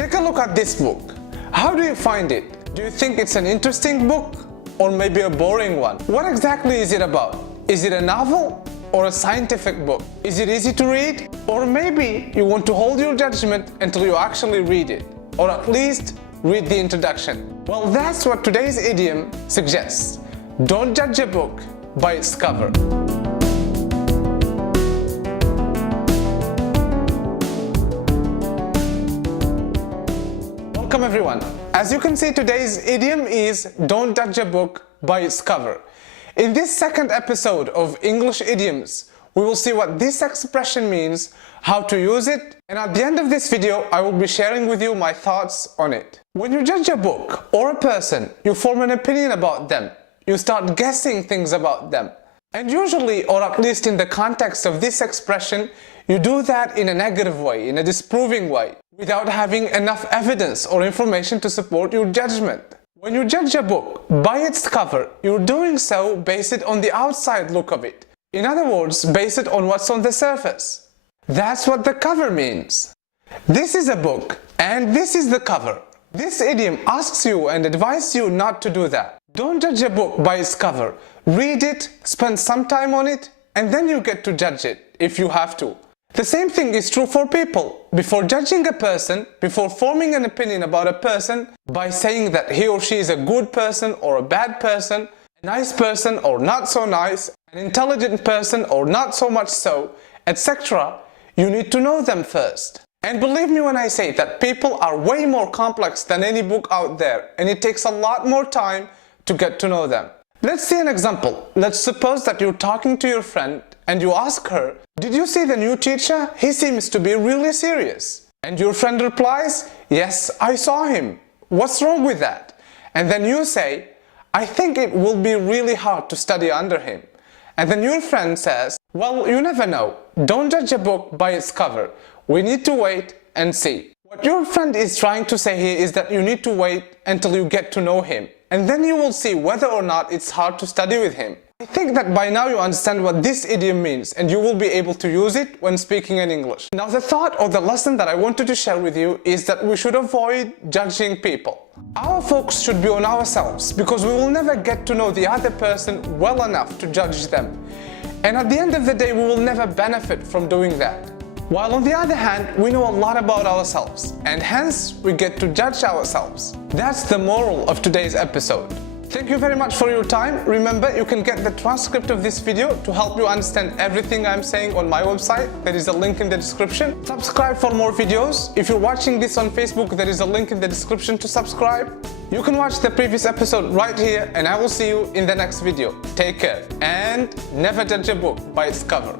Take a look at this book. How do you find it? Do you think it's an interesting book? Or maybe a boring one? What exactly is it about? Is it a novel? Or a scientific book? Is it easy to read? Or maybe you want to hold your judgment until you actually read it, or at least read the introduction. Well, that's what today's idiom suggests. Don't judge a book by its cover. Welcome everyone. As you can see, today's idiom is don't judge a book by its cover. In this second episode of English Idioms, we will see what this expression means, how to use it, and at the end of this video, I will be sharing with you my thoughts on it. When you judge a book or a person, you form an opinion about them. You start guessing things about them. And usually, or at least in the context of this expression, you do that in a negative way, in a disproving way, without having enough evidence or information to support your judgment. When you judge a book by its cover, you're doing so based on the outside look of it. In other words, based on what's on the surface. That's what the cover means. This is a book, and this is the cover. This idiom asks you and advises you not to do that. Don't judge a book by its cover. Read it, spend some time on it, and then you get to judge it, if you have to. The same thing is true for people. Before judging a person, before forming an opinion about a person, by saying that he or she is a good person or a bad person, a nice person or not so nice, an intelligent person or not so much so, etc., you need to know them first. And believe me when I say that people are way more complex than any book out there, and it takes a lot more time to get to know them. Let's see an example. Let's suppose that you're talking to your friend and you ask her, "Did you see the new teacher? He seems to be really serious." And your friend replies, "Yes, I saw him. What's wrong with that?" And then you say, "I think it will be really hard to study under him." And then your friend says, "Well, you never know. Don't judge a book by its cover. We need to wait and see." What your friend is trying to say here is that you need to wait until you get to know him. And then you will see whether or not it's hard to study with him. I think that by now you understand what this idiom means, and you will be able to use it when speaking in English. Now, the thought or the lesson that I wanted to share with you is that we should avoid judging people. Our focus should be on ourselves, because we will never get to know the other person well enough to judge them. And at the end of the day, we will never benefit from doing that. While on the other hand, we know a lot about ourselves, and hence we get to judge ourselves. That's the moral of today's episode. Thank you very much for your time. Remember, you can get the transcript of this video to help you understand everything I'm saying on my website. There is a link in the description. Subscribe for more videos. If you're watching this on Facebook, there is a link in the description to subscribe. You can watch the previous episode right here, and I will see you in the next video. Take care, and never judge a book by its cover.